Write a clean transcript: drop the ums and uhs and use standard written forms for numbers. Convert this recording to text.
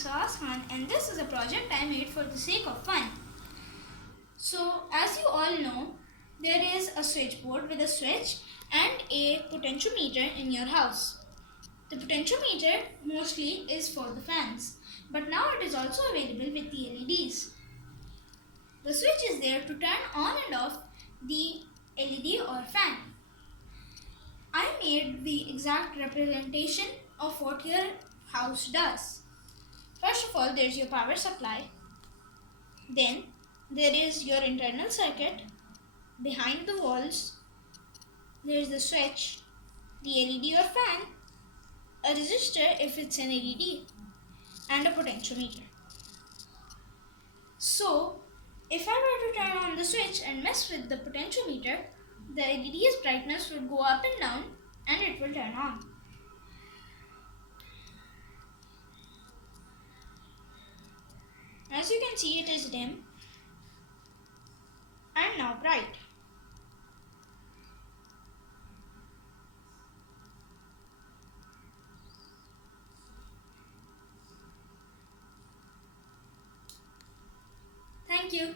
is Khan, and this is a project I made for the sake of fun. So, as you all know, there is a switchboard with a switch and a potentiometer in your house. The potentiometer mostly is for the fans, but now it is also available with the LEDs. The switch is there to turn on and off the LED or fan. I made the exact representation of what your house does. First of all, there is your power supply. Then there is your internal circuit. Behind the walls, there is the switch, the LED or fan, a resistor if it's an LED, and a potentiometer. So, if I were to turn on the switch and mess with the potentiometer, the LED's brightness would go up and down and it will turn on. As you can see, it is dim and now bright. Thank you.